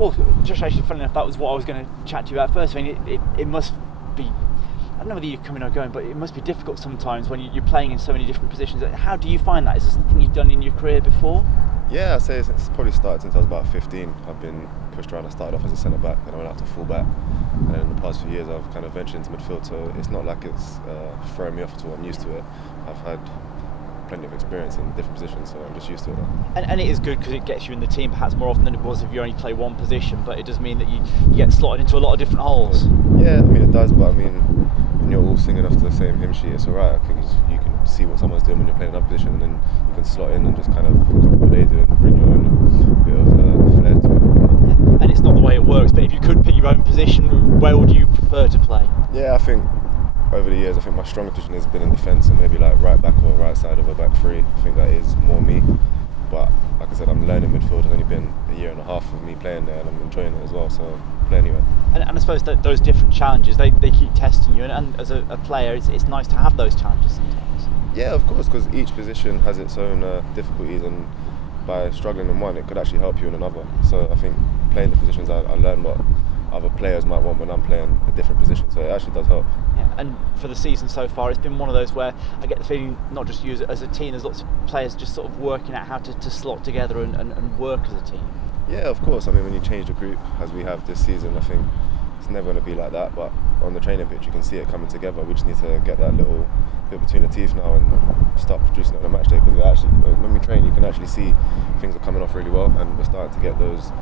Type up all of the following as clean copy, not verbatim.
Well, just actually, funny enough, that was what I was going to chat to you about first. I mean, it must be, I don't know whether you're coming or going, but it must be difficult sometimes when you're playing in so many different positions. How do you find that? Is this something you've done in your career before? Yeah, I'd say it's probably started since I was about 15. I've been pushed around. I started off as a centre-back, then I went out to full-back, and then in the past few years I've kind of ventured into midfield, so it's not like it's throwing me off at all. I'm used to it. I've had plenty of experience in different positions, so I'm just used to it now. And it is good because it gets you in the team perhaps more often than it was if you only play one position, but it does mean that you get slotted into a lot of different holes. Yeah, I mean it does, but I mean when you're all singing off to the same hymn sheet, it's alright. I think you can see what someone's doing when you're playing another position, and then you can slot in and just kind of copy what they do and bring your own bit of flair to it. Yeah. And it's not the way it works, but if you could pick your own position, where would you prefer to play? Yeah, I think over the years, I think my strongest position has been in defence, and maybe like right back or right side of a back three. I think that is more me. But like I said, I'm learning midfield. It's only been a year and a half of me playing there, and I'm enjoying it as well. So play anywhere. And I suppose that those different challenges, they keep testing you. And as a player, it's nice to have those challenges sometimes. Yeah, of course, because each position has its own difficulties, and by struggling in one, it could actually help you in another. So I think playing the positions, I learn what other players might want when I'm playing a different position, so it actually does help. Yeah, and for the season so far, it's been one of those where I get the feeling, not just you as a team, there's lots of players just sort of working out how to slot together and work as a team. Yeah, of course. I mean, when you change the group, as we have this season, I think it's never going to be like that, but on the training pitch you can see it coming together. We just need to get that little bit between the teeth now and start producing it on a match day, because when we train you can actually see things are coming off really well, and we're starting to get those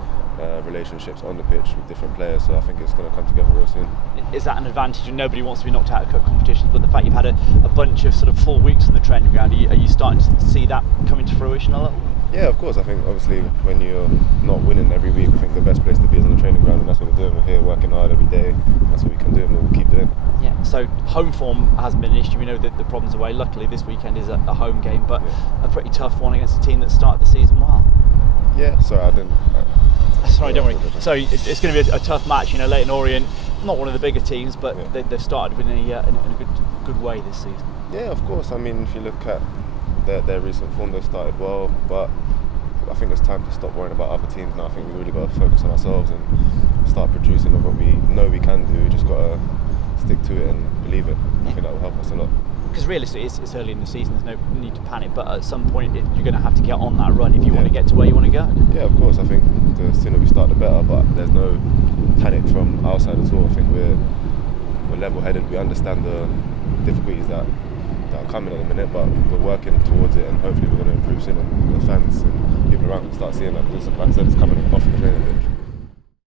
relationships on the pitch with different players, so I think it's going to come together real soon. Is that an advantage? And nobody wants to be knocked out of cup competitions, but the fact you've had a bunch of sort of full weeks on the training ground, are you starting to see that coming to fruition a little? Yeah, of course. I think obviously when you're not winning every week, I think the best place to be is on the training ground, and that's what we're doing. We're here working hard every day. That's what we can do, and we'll keep doing. Yeah. So home form hasn't been an issue. We know that the problem's away. Luckily, this weekend is a home game, but a pretty tough one against a team that started the season well. Yeah. Sorry, I didn't. Sorry, don't worry. So it's going to be a tough match. You know, Leyton Orient, not one of the bigger teams, but they've started in a good way this season. Yeah, of course. I mean, if you look at their recent form, they've started well, but I think it's time to stop worrying about other teams now. I think we've really got to focus on ourselves and start producing what we know we can do. We just got to stick to it and believe it. I think that will help us a lot. Because realistically, it's early in the season, there's no need to panic, but at some point you're going to have to get on that run if you want to get to where you want to go. Yeah, of course. I think the sooner we start the better, but there's no panic from our side at all. I think we're level-headed. We understand the difficulties that are coming at the minute, but we're working towards it, and hopefully we're going to improve soon, and the fans and people around can start seeing that. Like I said, it's coming off the training.